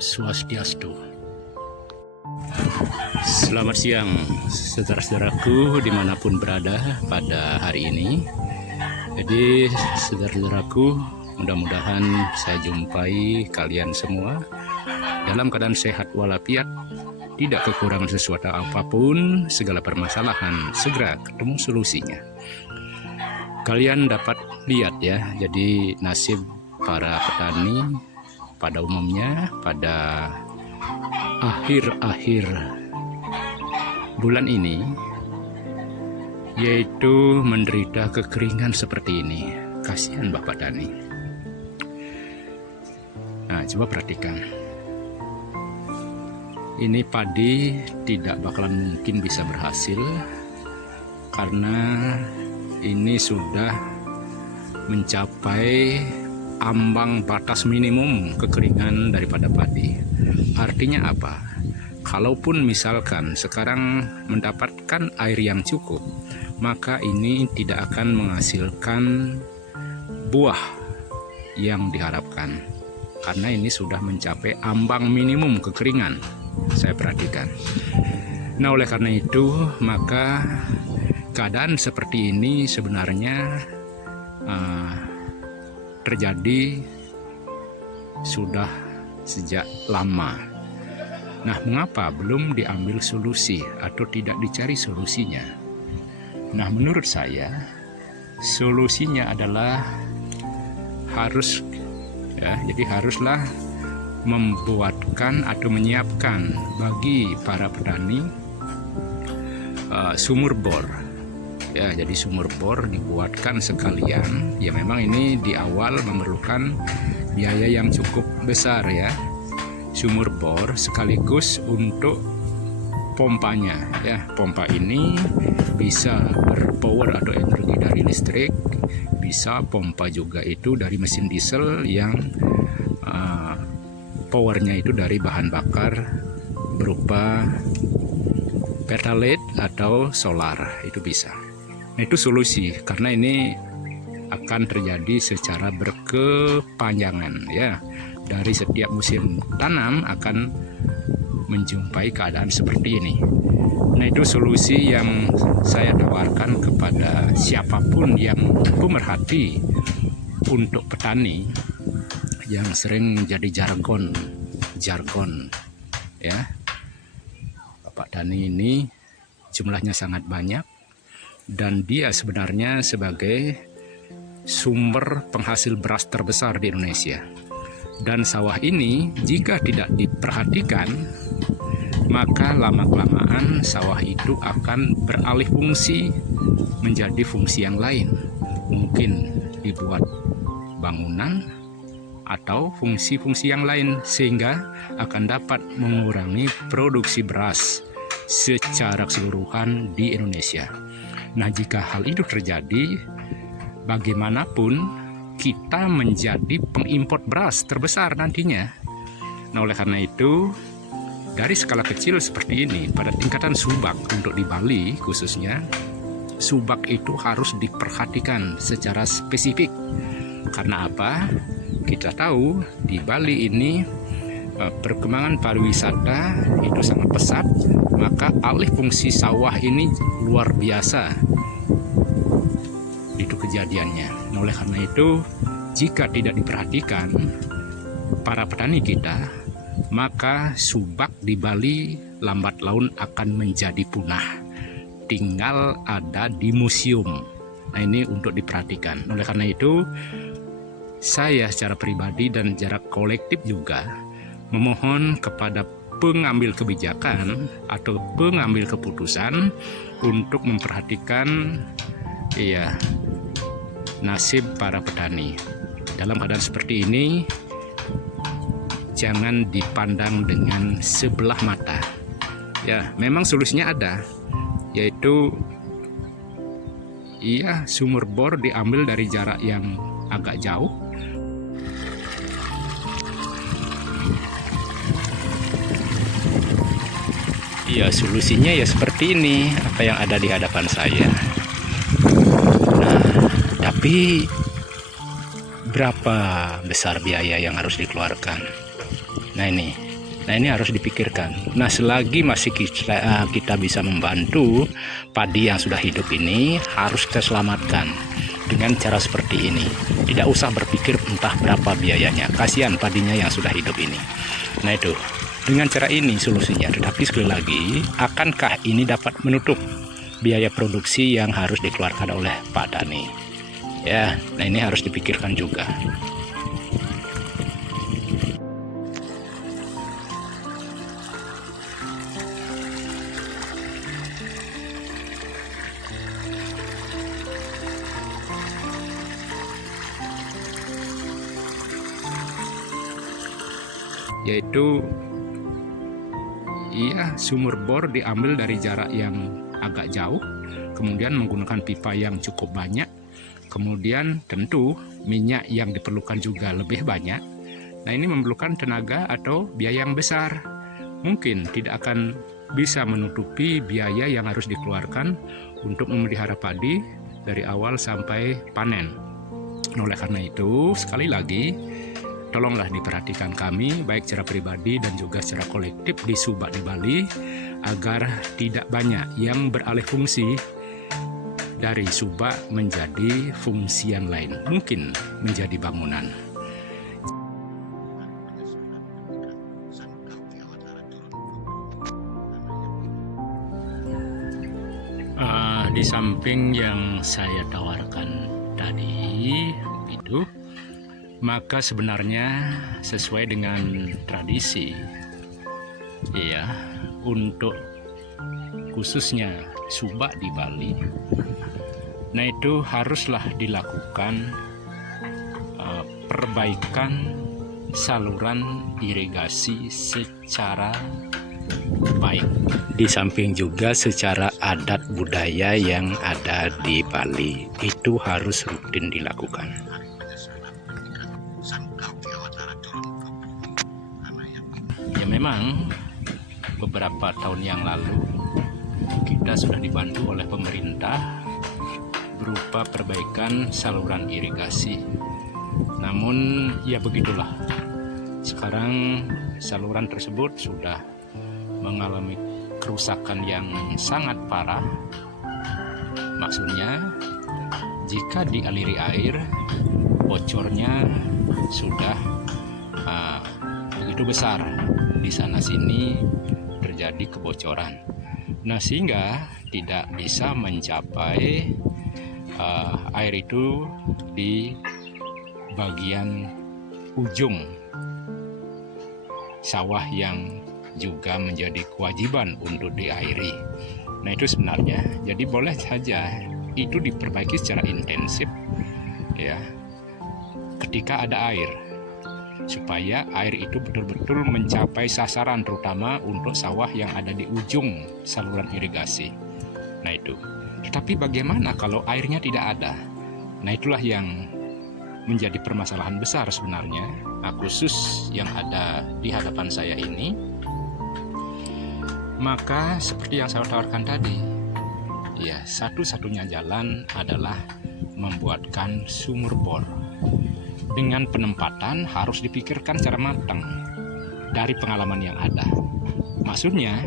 Swastiastu. Selamat siang saudara-saudaraku dimanapun berada pada hari ini. Jadi saudara-saudaraku, mudah-mudahan saya jumpai kalian semua dalam keadaan sehat walafiat, tidak kekurangan sesuatu apapun, segala permasalahan segera ketemu solusinya. Kalian dapat lihat ya, jadi nasib para petani pada umumnya pada akhir-akhir bulan ini yaitu menderita kekeringan seperti ini. Kasihan Bapak Tani. Nah, coba perhatikan. Ini padi tidak bakalan mungkin bisa berhasil karena ini sudah mencapai ambang batas minimum kekeringan daripada padi. Artinya apa? Kalaupun misalkan sekarang mendapatkan air yang cukup, maka ini tidak akan menghasilkan buah yang diharapkan karena ini sudah mencapai ambang minimum kekeringan. Saya perhatikan. Nah, oleh karena itu maka keadaan seperti ini sebenarnya terjadi sudah sejak lama. Nah, mengapa belum diambil solusi atau tidak dicari solusinya? Nah, menurut saya solusinya adalah harus jadi haruslah membuatkan atau menyiapkan bagi para petani sumur bor. Ya, jadi sumur bor dibuatkan sekalian. Ya, memang ini di awal memerlukan biaya yang cukup besar ya. Sumur bor sekaligus untuk pompanya ya. Pompa ini bisa berpower atau energi dari listrik, bisa pompa juga itu dari mesin diesel yang powernya itu dari bahan bakar berupa pertalite atau solar, itu bisa. Nah, itu solusi karena ini akan terjadi secara berkepanjangan ya. Dari setiap musim tanam akan menjumpai keadaan seperti ini. Nah, itu solusi yang saya tawarkan kepada siapapun yang pemerhati untuk petani yang sering menjadi jargon ya. Bapak Tani ini jumlahnya sangat banyak dan dia sebenarnya sebagai sumber penghasil beras terbesar di Indonesia. Dan sawah ini jika tidak diperhatikan, maka lama-kelamaan sawah itu akan beralih fungsi menjadi fungsi yang lain. Mungkin dibuat bangunan atau fungsi-fungsi yang lain, sehingga akan dapat mengurangi produksi beras secara keseluruhan di Indonesia. Nah, jika hal itu terjadi, bagaimanapun kita menjadi pengimpor beras terbesar nantinya. Nah, oleh karena itu, dari skala kecil seperti ini, pada tingkatan subak untuk di Bali khususnya, subak itu harus diperhatikan secara spesifik. Karena apa? Kita tahu di Bali ini perkembangan pariwisata itu sangat pesat, maka alih fungsi sawah ini luar biasa itu kejadiannya. Nah, oleh karena itu jika tidak diperhatikan para petani kita, maka subak di Bali lambat laun akan menjadi punah, tinggal ada di museum. Nah, ini untuk diperhatikan. Oleh karena itu saya secara pribadi dan secara kolektif juga memohon kepada pengambil kebijakan atau pengambil keputusan untuk memperhatikan nasib para petani. Dalam keadaan seperti ini jangan dipandang dengan sebelah mata. Ya, memang solusinya ada, yaitu sumur bor diambil dari jarak yang agak jauh. Ya, solusinya ya seperti ini, apa yang ada di hadapan saya. Nah, tapi berapa besar biaya yang harus dikeluarkan? Nah, ini Nah, ini harus dipikirkan. Nah, selagi masih kita bisa membantu padi yang sudah hidup ini, harus kita selamatkan dengan cara seperti ini. Tidak usah berpikir entah berapa biayanya, kasihan padinya yang sudah hidup ini. Nah, itu dengan cara ini solusinya. Tetapi sekali lagi, akankah ini dapat menutup biaya produksi yang harus dikeluarkan oleh Pak Tani? Ya, nah ini harus dipikirkan juga. Yaitu sumur bor diambil dari jarak yang agak jauh, kemudian menggunakan pipa yang cukup banyak, kemudian tentu minyak yang diperlukan juga lebih banyak. Nah, ini memerlukan tenaga atau biaya yang besar, mungkin tidak akan bisa menutupi biaya yang harus dikeluarkan untuk memelihara padi dari awal sampai panen. Oleh karena itu, sekali lagi, tolonglah diperhatikan kami, baik secara pribadi dan juga secara kolektif di Subak di Bali, agar tidak banyak yang beralih fungsi dari subak menjadi fungsi yang lain, mungkin menjadi bangunan. Di samping yang saya tawarkan tadi itu, maka sebenarnya sesuai dengan tradisi, ya, untuk khususnya subak di Bali, nah itu haruslah dilakukan perbaikan saluran irigasi secara baik. Di samping juga secara adat budaya yang ada di Bali, itu harus rutin dilakukan. Ya, memang beberapa tahun yang lalu kita sudah dibantu oleh pemerintah berupa perbaikan saluran irigasi. Namun ya begitulah, sekarang saluran tersebut sudah mengalami kerusakan yang sangat parah. Maksudnya, jika dialiri air, bocornya sudah begitu besar. Di sana sini terjadi kebocoran. Nah, sehingga tidak bisa mencapai air itu di bagian ujung sawah yang juga menjadi kewajiban untuk diairi. Nah, itu sebenarnya, jadi boleh saja itu diperbaiki secara intensif, ya, ketika ada air, supaya air itu betul-betul mencapai sasaran, terutama untuk sawah yang ada di ujung saluran irigasi. Nah, itu. Tetapi bagaimana kalau airnya tidak ada? Nah, itulah yang menjadi permasalahan besar sebenarnya. Nah, khusus yang ada di hadapan saya ini, maka seperti yang saya tawarkan tadi, ya, satu-satunya jalan adalah membuatkan sumur bor. Dengan penempatan harus dipikirkan secara matang dari pengalaman yang ada. Maksudnya,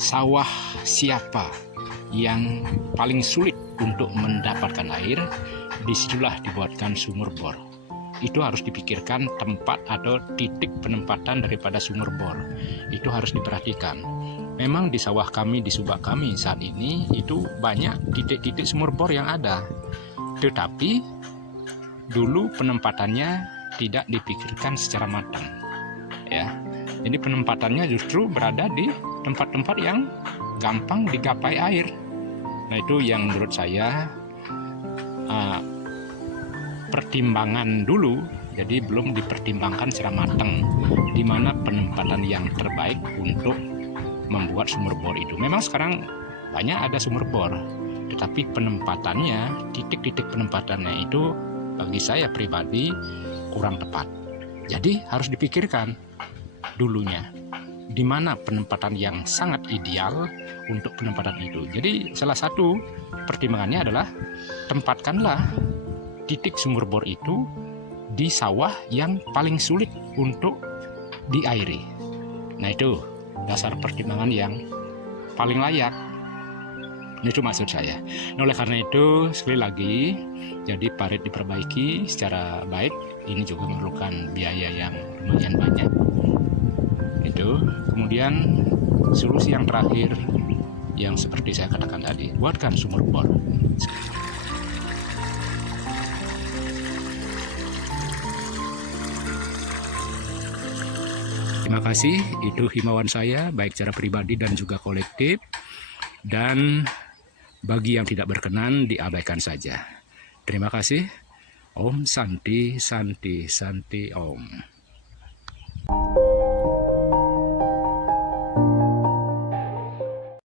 sawah siapa yang paling sulit untuk mendapatkan air, disitulah dibuatkan sumur bor. Itu harus dipikirkan tempat atau titik penempatan daripada sumur bor. Itu harus diperhatikan. Memang di sawah kami, di subak kami saat ini itu banyak titik-titik sumur bor yang ada. Tetapi dulu penempatannya tidak dipikirkan secara matang. Ya. Jadi penempatannya justru berada di tempat-tempat yang gampang digapai air. Nah, itu yang menurut saya pertimbangan dulu, jadi belum dipertimbangkan secara matang di mana penempatan yang terbaik untuk membuat sumur bor itu. Memang sekarang banyak ada sumur bor, tetapi penempatannya, titik-titik penempatannya itu bagi saya pribadi kurang tepat. Jadi harus dipikirkan dulunya di mana penempatan yang sangat ideal untuk penempatan itu. Jadi salah satu pertimbangannya adalah tempatkanlah titik sumur bor itu di sawah yang paling sulit untuk diairi. Nah itu dasar pertimbangan yang paling layak. Itu maksud saya. Nah, oleh karena itu sekali lagi, jadi parit diperbaiki secara baik. Ini juga memerlukan biaya yang lumayan banyak. Itu kemudian solusi yang terakhir yang seperti saya katakan tadi, buatkan sumur bor. Terima kasih, itu himbauan saya baik secara pribadi dan juga kolektif. Dan bagi yang tidak berkenan diabaikan saja. Terima kasih. Om Santi Santi Santi Om.